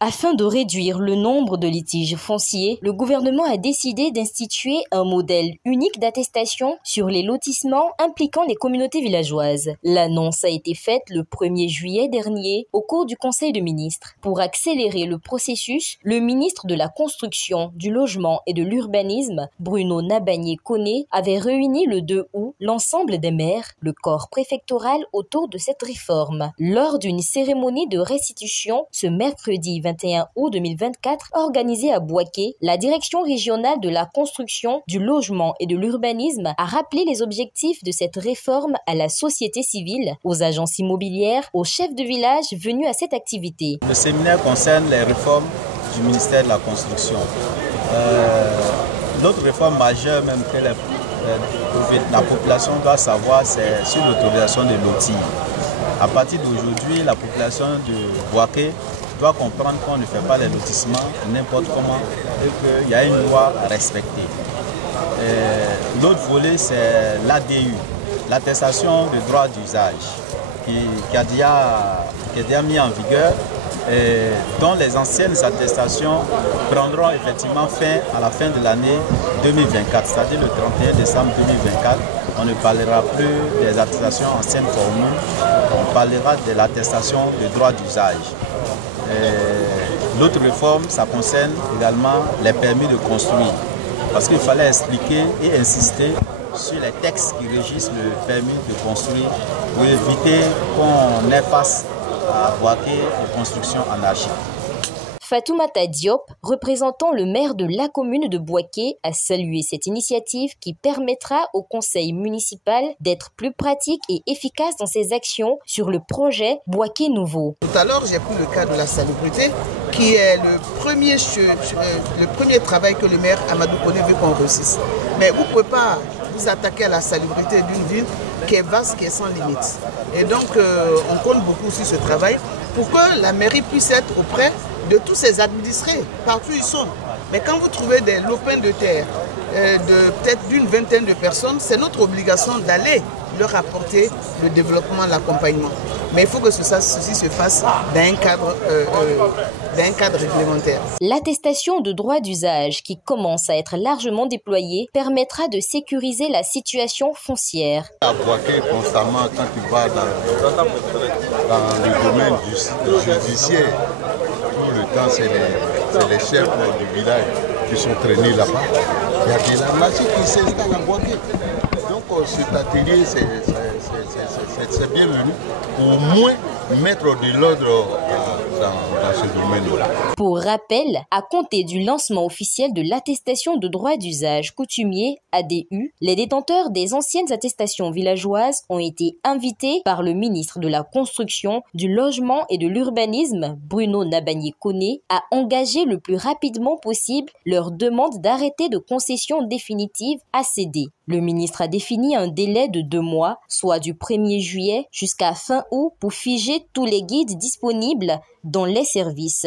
Afin de réduire le nombre de litiges fonciers, le gouvernement a décidé d'instituer un modèle unique d'attestation sur les lotissements impliquant les communautés villageoises. L'annonce a été faite le 1er juillet dernier au cours du Conseil de ministres. Pour accélérer le processus, le ministre de la Construction, du Logement et de l'Urbanisme, Bruno Nabagné-Koné, avait réuni le 2 août l'ensemble des maires, le corps préfectoral autour de cette réforme. Lors d'une cérémonie de restitution ce mercredi 21 août 2024, organisée à Bouaké, la Direction régionale de la construction, du logement et de l'urbanisme a rappelé les objectifs de cette réforme à la société civile, aux agences immobilières, aux chefs de village venus à cette activité. Le séminaire concerne les réformes du ministère de la Construction. L'autre réforme majeure même que la population doit savoir, c'est sur l'autorisation de lotis. À partir d'aujourd'hui, la population de Bouaké doit comprendre qu'on ne fait pas les lotissements n'importe comment et qu'il y a une loi à respecter. L'autre volet, c'est l'ADU, l'attestation de droit d'usage, qui a déjà mis en vigueur, et dont les anciennes attestations prendront effectivement fin à la fin de l'année 2024, c'est-à-dire le 31 décembre 2024. On ne parlera plus des attestations anciennes formules, on parlera de l'attestation de droit d'usage. L'autre réforme, ça concerne également les permis de construire, parce qu'il fallait expliquer et insister sur les textes qui régissent le permis de construire pour éviter qu'on ait face à Bouaké de construction anarchique. Fatoumata Diop, représentant le maire de la commune de Bouaké, a salué cette initiative qui permettra au conseil municipal d'être plus pratique et efficace dans ses actions sur le projet Bouaké Nouveau. Tout à l'heure, j'ai pris le cas de la salubrité, qui est le premier travail que le maire Amadou Koné veut qu'on réussisse. Mais vous ne pouvez pas vous attaquer à la salubrité d'une ville qui est vaste, qui est sans limite. Et donc, on compte beaucoup sur ce travail pour que la mairie puisse être auprès de tous ses administrés, partout où ils sont. Mais quand vous trouvez des lopins de terre de peut-être d'une vingtaine de personnes, c'est notre obligation d'aller leur apporter le développement, l'accompagnement. Mais il faut que ceci se fasse dans un cadre réglementaire. L'attestation de droit d'usage, qui commence à être largement déployée, permettra de sécuriser la situation foncière. À Bouaké, constamment, quand tu vas dans le domaine judiciaire, tout le temps, c'est les chefs du village qui sont traînés là-bas. Il y a des arnaques qui s'installent à Bouaké. Donc cet atelier, c'est bienvenu pour au moins mettre de l'ordre dans ce domaine-là. Pour rappel, à compter du lancement officiel de l'attestation de droit d'usage coutumier ADU, les détenteurs des anciennes attestations villageoises ont été invités par le ministre de la Construction, du Logement et de l'Urbanisme, Bruno Nabagné-Koné, à engager le plus rapidement possible leur demande d'arrêté de concession définitive ACD. Le ministre a défini un délai de 2 mois, soit du 1er juillet jusqu'à fin août, pour figer tous les guides disponibles dans les services.